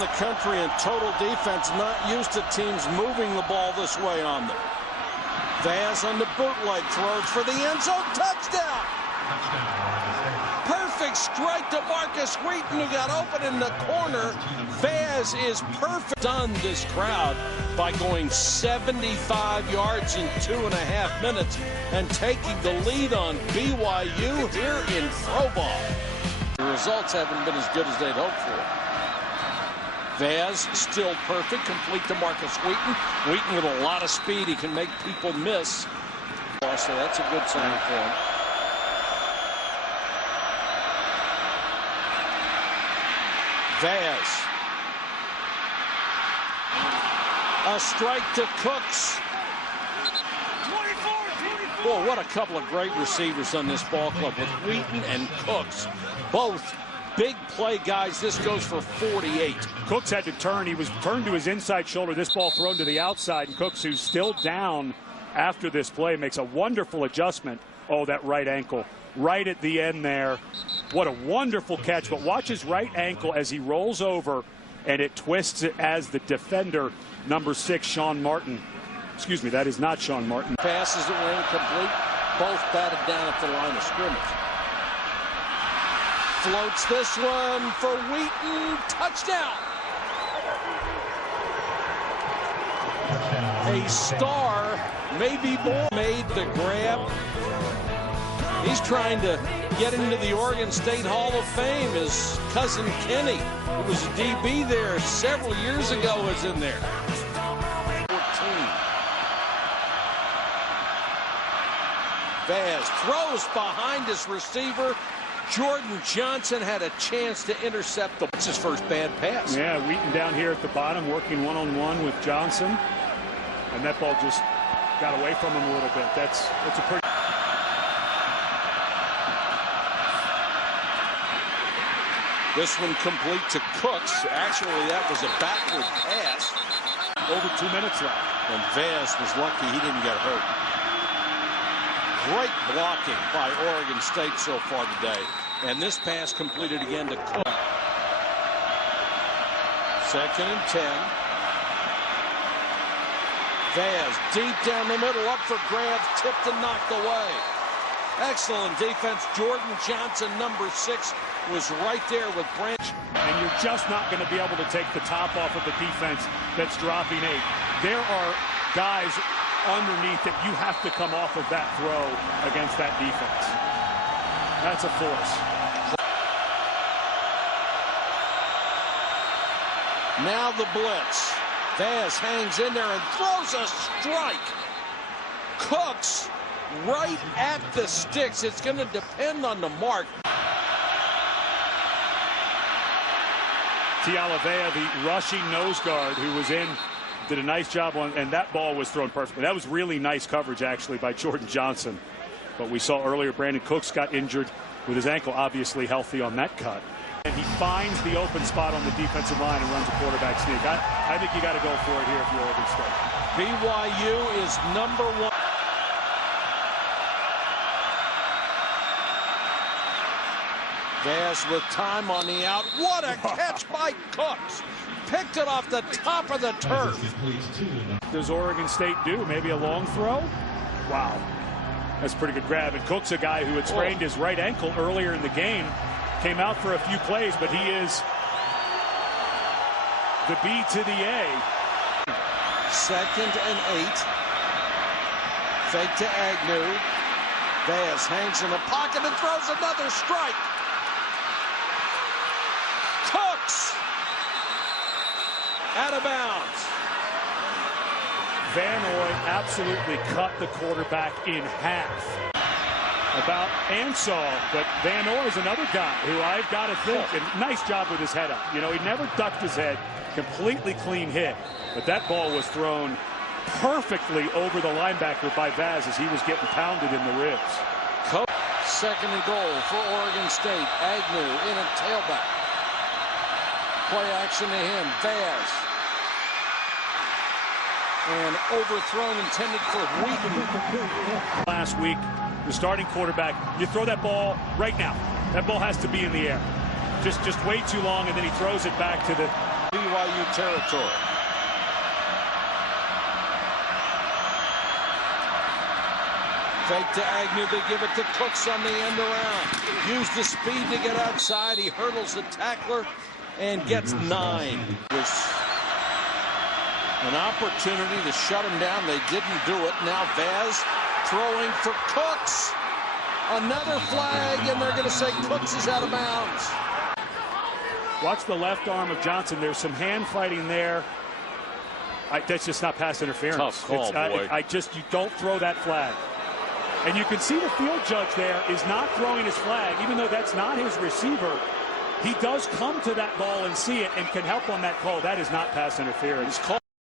The country in total defense, not used to teams moving the ball this way on them. Vaz on the bootleg, throws for the end zone, touchdown! Perfect strike to Marcus Wheaton, who got open in the corner. Vaz is perfect. Done this crowd by going 75 yards in 2.5 minutes and taking the lead on BYU here in Provo. The results haven't been as good as they'd hoped for. Vaz still perfect, complete to Marcus Wheaton. Wheaton with a lot of speed, he can make people miss. So that's a good sign for him. Vaz. A strike to Cooks. 24. Boy, what a couple of great receivers on this ball club with Wheaton and Cooks. Both big play guys. This goes for 48. Cooks had to turn. He was turned to his inside shoulder. This ball thrown to the outside. And Cooks, who's still down after this play, makes a wonderful adjustment. Oh, that right ankle. Right at the end there. What a wonderful catch. But watch his right ankle as he rolls over, and it twists it as the defender, number 6, Sean Martin. Excuse me, that is not Sean Martin. Passes that were incomplete. Both batted down at the line of scrimmage. Floats this one for Wheaton. Touchdown. A star, maybe more, made the grab. He's trying to get into the Oregon State Hall of Fame. His cousin Kenny, who was a DB there several years ago, was in there. 14. Vaz throws behind his receiver. Jordan Johnson had a chance to intercept the. It's his first bad pass. Yeah, Wheaton down here at the bottom working one-on-one with Johnson. And that ball just got away from him a little bit. That's a pretty. This one complete to Cooks. Actually, that was a backward pass. Over 2 minutes left. And Vaz was lucky he didn't get hurt. Great blocking by Oregon State so far today. And this pass completed again to Cook. 2nd and 10. Vaz deep down the middle, up for grabs, tipped and knocked away. Excellent defense. Jordan Johnson, number 6, was right there with Branch. And you're just not going to be able to take the top off of the defense that's dropping 8. There are guys underneath that you have to come off of that throw against that defense. That's a force. Now the blitz. Vaz hangs in there and throws a strike. Cooks right at the sticks. It's going to depend on the mark. Tialavea, the rushing nose guard who was in, did a nice job on, and that ball was thrown perfectly. That was really nice coverage, actually, by Jordan Johnson. But we saw earlier Brandon Cooks got injured with his ankle, obviously healthy on that cut. And he finds the open spot on the defensive line and runs a quarterback sneak. I think you got to go for it here if you're Oregon State. BYU is number 1. Vaz with time on the out. What a catch by Cooks. Picked it off the top of the turf. Does Oregon State do? Maybe a long throw? Wow. That's a pretty good grab. And Cook's a guy who had sprained his right ankle earlier in the game. Came out for a few plays, but he is the B to the A. 2nd and 8. Fake to Agnew. Vaz hangs in the pocket and throws another strike. Cooks out of bounds. Van Noy absolutely cut the quarterback in half. About Ansall, but Van Noy is another guy who I've got to think, and nice job with his head up. You know, he never ducked his head, completely clean hit, but that ball was thrown perfectly over the linebacker by Vaz as he was getting pounded in the ribs. 2nd and goal for Oregon State. Agnew in a tailback. Play action to him. Vaz. And overthrown, intended for Wheaton. Last week, the starting quarterback, you throw that ball right now. That ball has to be in the air. Just way too long, and then he throws it back to the BYU territory. Fake to Agnew, they give it to Cooks on the end around. Use the speed to get outside. He hurdles the tackler and gets 9. Was an opportunity to shut him down. They didn't do it. Now Vaz throwing for Cooks. Another flag, and they're going to say Cooks is out of bounds. Watch the left arm of Johnson. There's some hand fighting there. That's just not pass interference. Tough call, boy. You don't throw that flag. And you can see the field judge there is not throwing his flag, even though that's not his receiver. He does come to that ball and see it and can help on that call. That is not pass interference.